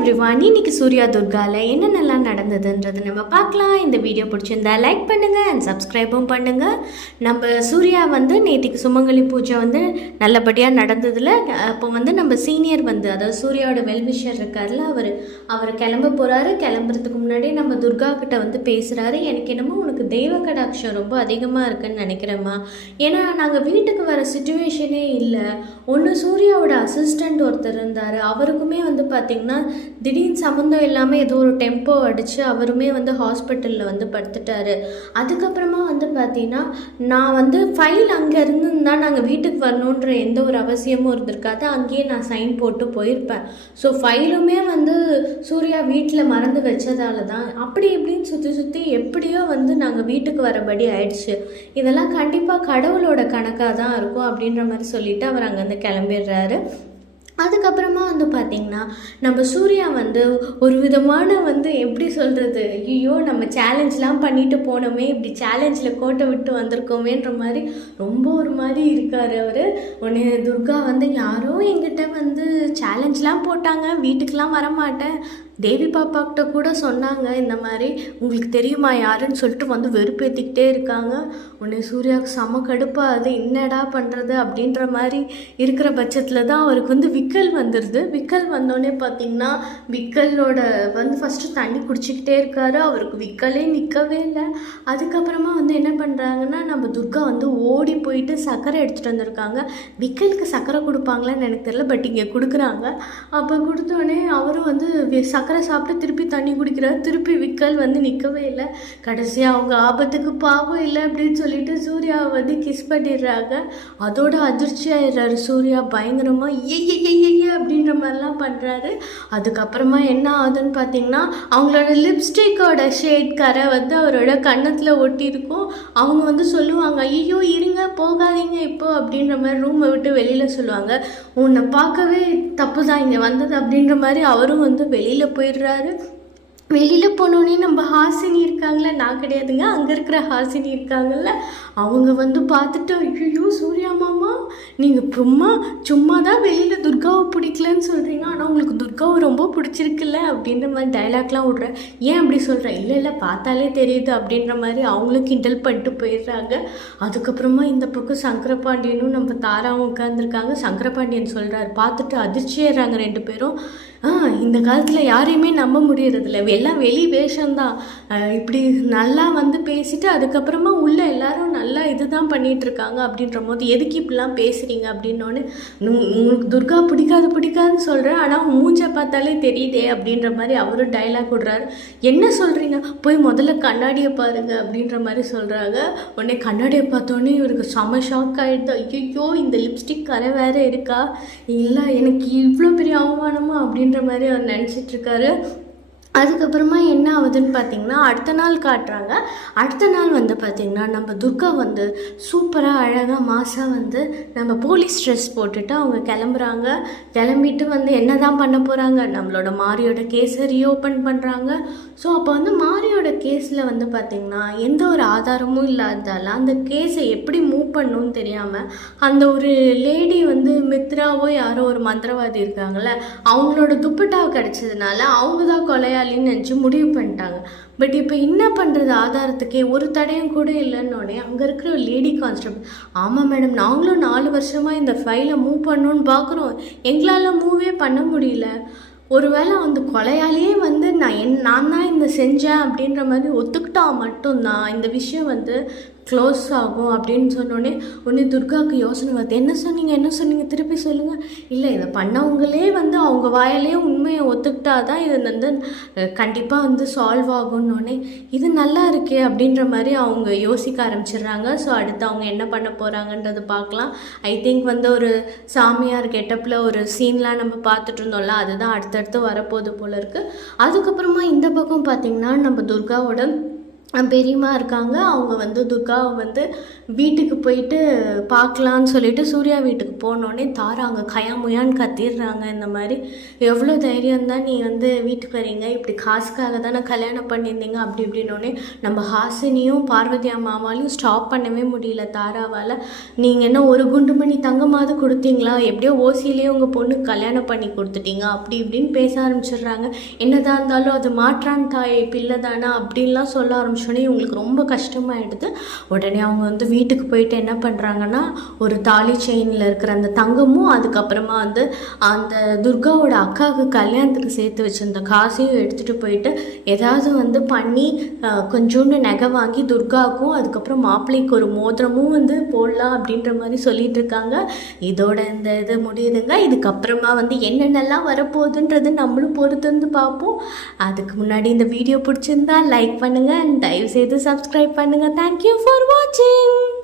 Everyone, இன்னைக்கு சூர்யா துர்காவில் என்னென்னலாம் நடந்ததுன்றது நம்ம பார்க்கலாம். இந்த வீடியோ பிடிச்சிருந்தா லைக் பண்ணுங்கள் அண்ட் சப்ஸ்கிரைபும் பண்ணுங்கள். நம்ம சூர்யா நேற்றுக்கு சுமங்கலி பூஜை நல்லபடியாக நடந்ததில் அப்போ நம்ம சீனியர் அதாவது சூர்யாவோட வெல்விஷர் இருக்கார்ல, அவர் கிளம்ப போகிறாரு. கிளம்புறதுக்கு முன்னாடி நம்ம துர்கா கிட்ட பேசுகிறாரு. எனக்கு என்னமோ உனக்கு தெய்வ கடாட்சம் ரொம்ப அதிகமாக இருக்குன்னு நினைக்கிறேம்மா. ஏன்னா நாங்கள் வீட்டுக்கு வர சுச்சுவேஷனே இல்லை. ஒன்று சூர்யாவோட அசிஸ்டண்ட் ஒருத்தர் இருந்தார், அவருக்குமே பார்த்திங்கன்னா திடீர்னு சம்மந்தம் இல்லாமல் ஏதோ ஒரு டெம்போ அடித்து அவருமே ஹாஸ்பிட்டலில் படுத்துட்டார். அதுக்கப்புறமா பார்த்திங்கன்னா நான் ஃபைல் அங்கே இருந்துருந்தால் நாங்கள் வீட்டுக்கு வரணுன்ற எந்த ஒரு அவசியமும் இருந்திருக்காது. அங்கேயே நான் சைன் போட்டு போயிருப்பேன். ஸோ ஃபைலுமே சூர்யா வீட்டில் மறந்து வச்சதால தான் அப்படி இப்படின்னு சுற்றி எப்படியோ நாங்கள் வீட்டுக்கு வரபடி ஆயிடுச்சு. இதெல்லாம் கண்டிப்பாக கடவுளோட கணக்காக தான் இருக்கும் அப்படின்ற மாதிரி சொல்லிவிட்டு அவர் அங்கேருந்து கிளம்பிடுறாரு. அதுக்கப்புறமா பார்த்திங்கன்னா நம்ம சூர்யா ஒரு விதமான எப்படி சொல்கிறது, ஐயோ நம்ம சேலஞ்செலாம் பண்ணிட்டு போனோமே, இப்படி சேலஞ்சில் கோட்டை விட்டு வந்திருக்கோமேன்ற மாதிரி ரொம்ப ஒரு மாதிரி இருக்கார் அவர். உடனே துர்கா யாரோ என்கிட்ட சேலஞ்செலாம் போட்டாங்க, வீட்டுக்கெலாம் வரமாட்டேன், தேவி பாப்பாக்கிட்ட கூட சொன்னாங்க இந்த மாதிரி, உங்களுக்கு தெரியுமா யாருன்னு சொல்லிட்டு வெறுப்பேற்றிக்கிட்டே இருக்காங்க. உடனே சூர்யாவுக்கு செம கடுப்பாக, அது என்னடா பண்ணுறது அப்படின்ற மாதிரி இருக்கிற பட்சத்தில் தான் அவருக்கு விக்கல் வந்துடுது. விக்கல் வந்தோடனே பார்த்திங்கன்னா விக்கலோட ஃபஸ்ட்டு தண்ணி குடிச்சிக்கிட்டே இருக்காரு. அவருக்கு விக்கலே நிற்கவே இல்லை. அதுக்கப்புறமா என்ன பண்ணுறாங்கன்னா நம்ம துர்கா ஓடி போயிட்டு சர்க்கரை எடுத்துகிட்டு வந்திருக்காங்க. விக்கலுக்கு சர்க்கரை கொடுப்பாங்களான்னு எனக்கு தெரியல, பட் இங்கே கொடுக்குறாங்க. அப்போ கொடுத்தோடனே அவரும் சர்க்கரை சாப்பிட்டு திருப்பி தண்ணி குடிக்கிறார். திருப்பி விக்கல் நிற்கவே இல்லை. கடைசியாக அவங்க ஆபத்துக்கு பாவம் இல்லை அப்படின்னு சொல்லிட்டு சூர்யாவை கிஸ் பண்ணிடுறாங்க. அதோட அதிர்ச்சி ஆயிடுறாரு சூர்யா பயங்கரமாக, ஏ அப்படின்ற மாதிரிலாம் பண்ணுறாரு. அதுக்கப்புறமா என்ன ஆகுதுன்னு பார்த்தீங்கன்னா அவங்களோட லிப்ஸ்டிக்கோட ஷேட் கரை அவரோட கன்னத்தில் ஒட்டியிருக்கும். அவங்க சொல்லுவாங்க, ஐயோ இருங்க போகாதீங்க இப்போ அப்படின்ற மாதிரி ரூமை விட்டு வெளியில் சொல்லுவாங்க. உன்னை பார்க்கவே தப்பு தான் இங்கே வந்தது அப்படின்ற மாதிரி அவரும் வெளியில் போயிடுறாரு. வெளியில் போனோடனே நம்ம ஹாசினி இருக்காங்களே, நான் கிடையாதுங்க, அங்கே இருக்கிற ஹாசினி இருக்காங்கல்ல, அவங்க பார்த்துட்டு ஐயோ சூர்யா மாமா நீங்கள் சும்மா தான் வெளியில் துர்காவை பிடிக்கலன்னு சொல்கிறீங்க, ஆனால் உங்களுக்கு துர்காவை ரொம்ப பிடிச்சிருக்குல்ல அப்படின்ற மாதிரி டைலாக்லாம் விட்றேன். ஏன் அப்படி சொல்கிறேன்? இல்லை பார்த்தாலே தெரியுது அப்படின்ற மாதிரி அவங்களும் கிண்டல் பண்ணிட்டு போயிடுறாங்க. அதுக்கப்புறமா இந்த பக்கம் சங்கரபாண்டியனும் நம்ம தாராவும் உட்காந்துருக்காங்க. சங்கரபாண்டியன் சொல்கிறார், பார்த்துட்டு அதிர்ச்சியாகிறாங்க ரெண்டு பேரும். இந்த காலத்தில் யாரையுமே நம்ப முடியறதில்ல, எல்லாம் வெளி வேஷம்தான். இப்படி நல்லா பேசிட்டு அதுக்கப்புறமா உள்ள எல்லாரும் நல்லா இதுதான் பண்ணிகிட்ருக்காங்க அப்படின்ற போது எதுக்கு இப்படிலாம் பேசுகிறீங்க அப்படின்னோடனே, உங்களுக்கு துர்கா பிடிக்காதுன்னு சொல்கிறேன், ஆனால் மூஞ்சை பார்த்தாலே தெரியுதே அப்படின்ற மாதிரி அவரும் டைலாக் விடுறாரு. என்ன சொல்கிறீங்க, போய் முதல்ல கண்ணாடியை பாருங்க அப்படின்ற மாதிரி சொல்கிறாங்க. உடனே கண்ணாடியை பார்த்தோன்னே இவருக்கு செம ஷாக் ஆகிடுது. ஐயோ இந்த லிப்ஸ்டிக் கரை வேறு இருக்கா, இல்லை எனக்கு இவ்வளோ பெரிய அவமானமா அப்படின்ற மாதிரி அவர் நினச்சிட்ருக்காரு. அதுக்கப்புறமா என்ன ஆகுதுன்னு பார்த்திங்கன்னா அடுத்த நாள் காட்டுறாங்க. அடுத்த நாள் பார்த்திங்கன்னா நம்ம துர்கா சூப்பராக அழகாக மாசாக நம்ம போலீஸ் ட்ரெஸ் போட்டுட்டு அவங்க கிளம்புறாங்க. கிளம்பிட்டு என்ன தான் பண்ண போகிறாங்க, நம்மளோட மாரியோட கேஸை ரீஓப்பன் பண்ணுறாங்க. ஸோ அப்போ மாரியோட கேஸில் பார்த்திங்கன்னா எந்த ஒரு ஆதாரமும் இல்லாததால் அந்த கேஸை எப்படி மூவ் பண்ணணும்னு தெரியாமல் அந்த ஒரு லேடி மித்ராவோ யாரோ ஒரு மந்திரவாதி இருக்காங்கள்ல, அவங்களோட துப்பட்டாவை கிடச்சதுனால அவங்க தான் கொலையாளின்னு நினச்சி முடிவு பண்ணிட்டாங்க. பட் இப்போ என்ன பண்ணுறது, ஆதாரத்துக்கே ஒரு தடையும் கூட இல்லைன்னொடனே அங்கே இருக்கிற ஒரு லேடி கான்ஸ்டபிள், ஆமாம் மேடம் நாங்களும் 4 வருஷமாக இந்த ஃபைலை மூவ் பண்ணணுன்னு பார்க்குறோம், எங்களால் மூவே பண்ண முடியல, ஒருவேளை கொலையாலேயே நான் தான் இந்த செஞ்சேன் அப்படின்ற மாதிரி ஒத்துக்கிட்டா மட்டும்தான் இந்த விஷயம் க்ளோஸ் ஆகும் அப்படின்னு சொன்னோடனே உடனே துர்காவுக்கு யோசனை வருது. என்ன சொன்னீங்க திருப்பி சொல்லுங்கள். இல்லை இதை பண்ணவங்களே அவங்க வாயாலேயே உண்மையை ஒத்துக்கிட்டா தான் இது கண்டிப்பாக சால்வ் ஆகும்னோடனே இது நல்லா இருக்கே அப்படின்ற மாதிரி அவங்க யோசிக்க ஆரம்பிச்சிடுறாங்க. ஸோ அடுத்து அவங்க என்ன பண்ண போகிறாங்கன்றது பார்க்கலாம். ஐ திங்க் ஒரு சாமியார் கெட்டப்பில் ஒரு சீன்லாம் நம்ம பார்த்துட்டு இருந்தோம்ல, அதுதான் அடுத்தடுத்து வரப்போகுது போல இருக்குது. அதுக்கப்புறமா இந்த பக்கம் பார்த்திங்கன்னா நம்ம துர்காவோட பெரியம்மா இருக்காங்க. அவங்க வந்து துர்காவை வந்து வீட்டுக்கு போயிட்டு பார்க்கலான்னு சொல்லிட்டு சூர்யா வீட்டுக்கு போனோடனே தாரா அங்கே கயாமுயான்னு கத்திடுறாங்க. இந்த மாதிரி எவ்வளோ தைரியம் தான் நீ வந்து வீட்டுக்கு வரீங்க, இப்படி காசுக்காக தானே கல்யாணம் பண்ணியிருந்தீங்க அப்படி இப்படின்னோடனே நம்ம ஹாசினியும் பார்வதி அம்மாவாலையும் ஸ்டாப் பண்ணவே முடியல தாராவால். நீங்கள் என்ன ஒரு குண்டுமணி தங்கமாவது கொடுத்தீங்களா, எப்படியோ ஓசியிலேயே உங்கள் பொண்ணுக்கு கல்யாணம் பண்ணி கொடுத்துட்டீங்க அப்படி இப்படின்னு பேச ஆரம்பிச்சிடுறாங்க. என்னதான் இருந்தாலும் அது மாற்றான் தாய் பிள்ளை தானே அப்படின்லாம் சொல்ல ஆரம்பிச்சோடனே இவங்களுக்கு ரொம்ப கஷ்டமாயிடுது. உடனே அவங்க வந்து வீட்டுக்கு போயிட்டு என்ன பண்ணுறாங்கன்னா, ஒரு தாலி செயினில் இருக்கிற அந்த தங்கமும் அதுக்கப்புறமா வந்து அந்த துர்காவோட அக்காவுக்கு கல்யாணத்துக்கு சேர்த்து வச்சிருந்த காசையும் எடுத்துகிட்டு போயிட்டு ஏதாவது வந்து பண்ணி கொஞ்சோண்டு நகை வாங்கி துர்காவுக்கும் அதுக்கப்புறம் மாப்பிள்ளைக்கு ஒரு மோதிரமும் வந்து போடலாம் அப்படின்ற மாதிரி சொல்லிட்டு இருக்காங்க. இதோட இந்த இது முடியுதுங்க. இதுக்கப்புறமா வந்து என்னென்னலாம் வரப்போகுதுன்றது நம்மளும் பொறுத்து வந்து பார்ப்போம். அதுக்கு முன்னாடி இந்த வீடியோ பிடிச்சிருந்தா லைக் பண்ணுங்கள் அண்ட் தயவுசெய்து சப்ஸ்கிரைப் பண்ணுங்கள். தேங்க்யூ ஃபார் வாட்சிங்.